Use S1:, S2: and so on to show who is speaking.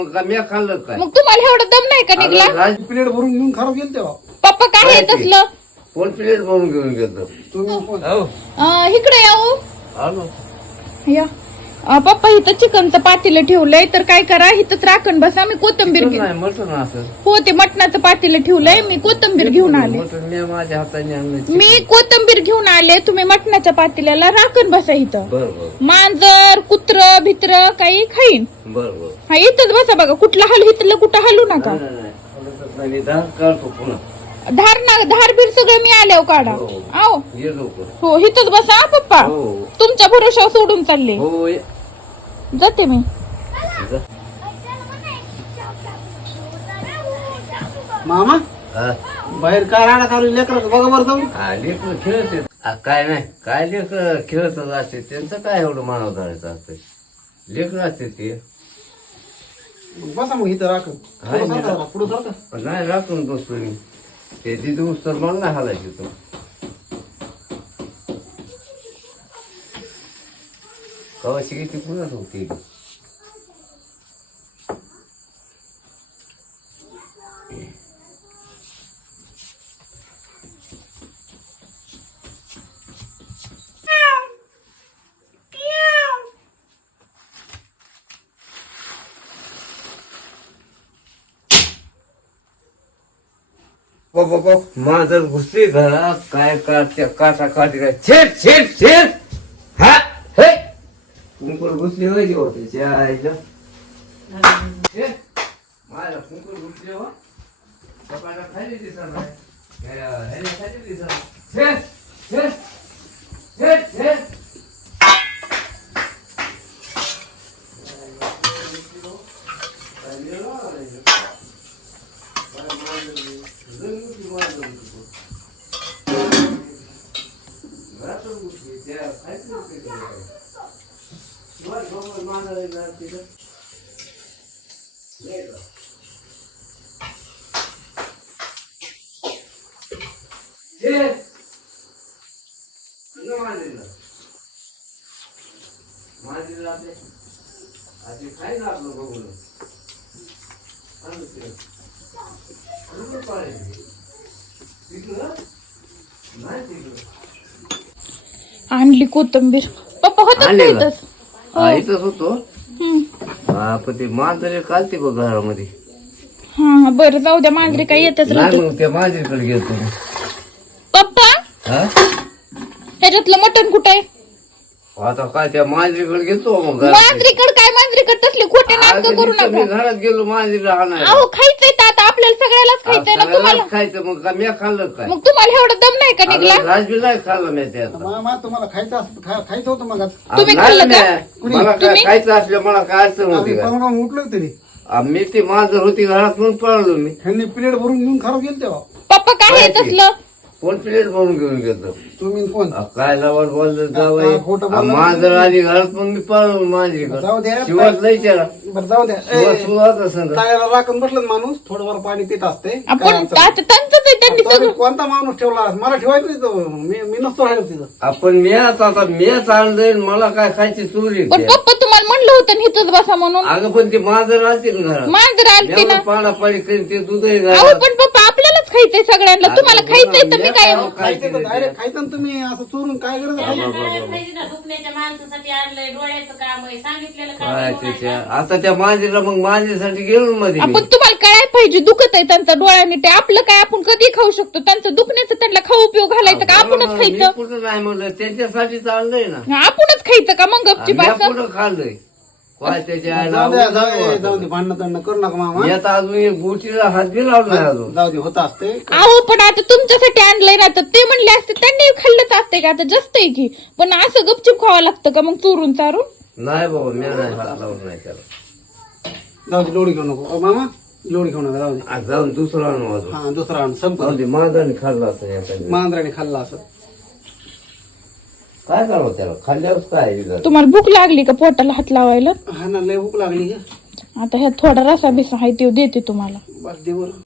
S1: मी खाल्लं काय?
S2: मग तुम्हाला एवढा दम नाही का निघला?
S3: प्लेट भरून घेऊन खराब गेल तेव्हा
S2: पप्पा काय आहे तसलं?
S1: कोण प्लेट भरून घेऊन गेलो?
S3: तुम्ही कोण?
S2: इकडे यावं
S1: आलो.
S2: या पप्पा इथं चिकनचं पातेलं ठेवलंय तर काय करा इथंच राखण बसा. मी कोथिंबीर
S1: नाही मटण असं.
S2: हो ते मटणाचं पातेलं ठेवलंय. मी कोथिंबीर घेऊन आले.
S1: मटण मी माझ्या हाताने आणलं.
S2: मी कोथिंबीर घेऊन आले. तुम्ही मटणाच्या पातेल्याला राखण बसा इथं.
S1: बरोबर
S2: मांजर कुत्र भित्र काही खाईन.
S1: बरोबर.
S2: हा इथंच बसा बघा. कुठला हल इथलं कुठं हलू नका.
S1: नाही काढतो पुन्हा.
S2: धार बीर सगळं मी आल्यावर काढा. आओ
S1: ये लवकर.
S2: हो इथंच बसा हा पप्पा.
S1: हो
S2: तुमच्या भरोशावर सोडून चालले.
S1: हो ये.
S2: जाते मी.
S1: जा.
S3: मामा
S1: हा.
S3: बाहेर काय राहणार चालू लेकरच बघा बरं जाऊन.
S1: लेकर खेळत काय नाही काय लेकर खेळतच असते त्यांचं काय एवढं मानव धरायचं असतं. लेकर असते ते.
S3: बसा मग इथं राखून
S1: हाय ना.
S3: पुढे सरका.
S1: नाही राखून बसतो मी. ते तिथे उस्तर मला नाही हालायची तो. कवाची किती पुन्हा होती. माझं घुसली घरात काय काढते काटा काढते काय छेट छेट छेट. हा हे कुंकूर घुसली होती होते माझ्या कुंकूर घुसली हो. सकाळला खाली दिसत नाही खाली दिसत. छेट छेट छेट छेट. खाई ना आपलं बघून
S2: आणली कोथिंबीर. पप्पा होत
S1: इथंच होतो. पण ते मांजरे कालते बघ घरामध्ये.
S2: हा बरं जाऊ द्या. मांजरी काय येतच
S1: नाही मग त्या मांजरीकडे गेलो.
S2: पप्पा ह्याच्यातलं मटण कुठे आहे?
S1: आता काय त्या मांजरीकडे गेलो मग.
S2: मांजरीकड काय मांजरीकड तसले खोटे नाटक करू
S1: मी
S2: नका.
S1: घरात गेलो मांजरीला आणायला.
S2: अहो खायचंय तर आता आपल्याला सगळ्यालाच खायचंय ना. तुम्हाला
S1: खायचं मग मी खाल्लं काय?
S2: मग तुम्हाला एवढा दम नाही का निघला?
S1: राजबी नाही खाल्लं मी त्यात.
S3: मामा तुम्हाला खायचं असतं खायचं होतं मग
S2: तुम्ही
S1: नाही
S2: खाल्लं का?
S1: नाही. मला काय खायचं असलं मला काय अडचण होती का?
S3: उठलो तरी
S1: मी ती मांजर होती घरात म्हणून पळलो मी.
S3: ह्यांनी प्लेट भरून घेऊन खराब गेल तेव्हा.
S2: पप्पा काय आहे तसलं?
S1: कोण प्लेट भरून घेऊन गेलो.
S3: तुम्ही कोण?
S1: काय लावड बोललं
S3: खोटं बोललं.
S1: मांजर आली घरात पण मी पळलो माझी
S3: जाऊ द्या.
S1: शिवाच लई चला
S3: बरं जाऊ द्या.
S1: सुरुवात असं
S3: टाळ्याला राखून बसलं माणूस थोडंफार पाणी पित असते.
S2: आपण आता त्यांचंच आहे. त्यांनी सगळं
S3: कोणता माणूस ठेवला मला ठेवायचं तिथं. मी नसतो राहिलो तिथं.
S1: आपण आता मीच आणलंय मला काय खायची चोरी.
S2: पण पप्पा तुम्हाला म्हणलं होतं ना इथंच बसा म्हणून.
S1: अगं पण ती मांजर आलती ना घरात.
S2: मांजर आलती ना.
S1: पाडापाडी करीन ते दूधही
S2: अहो
S1: घरात.
S2: पण पप्पा आपल्यालाच खायचंय सगळ्यांना. तुम्हाला खायचंय तर मी काय
S3: खायचं डायरेक्ट खायचं ना तुम्ही असं चोरून काय गरज आहे?
S4: दुखण्याच्या माणसासाठी आणलंय. डोळ्याचं काम आहे. सांगितलेलं
S1: काय
S4: काम
S1: त्याच्या आता त्या मांजरीला मग मांजरीसाठी गेलो मध्ये मी.
S2: आपण तुम्हाला काय पाहिजे? दुखत आहे त्यांच्या डोळ्याने. ते आपलं काय आपण कधी खाऊ शकतो? त्यांचं दुखण्याचं त्यांना खाऊ उपयोग घालायचं का? आपणच
S1: मी
S2: खायचं.
S1: कुठं नाही म्हणलं त्यांच्यासाठी चाललंय ना.
S2: आपणच खायचं का मग गपची
S1: मी
S2: पास?
S1: कुठं खाल्लंय काय त्याच्या आईला
S3: जाऊ द्या जाऊ
S1: आवडलं
S3: दे, जाऊ दे भांडणं तंडणं करू नका मामा.
S1: मी आता अजून एक बोटीला हात बी लावला नाही अजून.
S3: जाऊ दे होत असते.
S2: अहो पण आता तुमच्यासाठी आणलंय ना तर ते म्हणले असते त्यांनी खाल्लंच असते का? आता जास्त आहे की. पण असं गपचूप खावं लागतं का मग चोरून चारून?
S1: नाही बाबा मी नाही हात लावून नाही त्याला.
S3: जाऊ दे लोडी घेऊ नको मामा. लोडी घेऊ नका जाऊ दे.
S1: आज जाऊन दुसरा आणू अजून.
S3: हा दुसरा आण
S1: जाऊ
S3: संपलं.
S1: दे मांजराने खाल्ला असं एखाद्या.
S3: मांजराने खाल्ला असं.
S1: काय करावं त्याला खाल्ल्यावर काय आहे?
S2: तुम्हाला भूक लागली का पोटाला हात लावायला?
S3: हा ना लय भूक लागली.
S2: आता ह्यात थोडा रसा बिसा आहे ते देते तुम्हाला.
S3: बस दे बरं.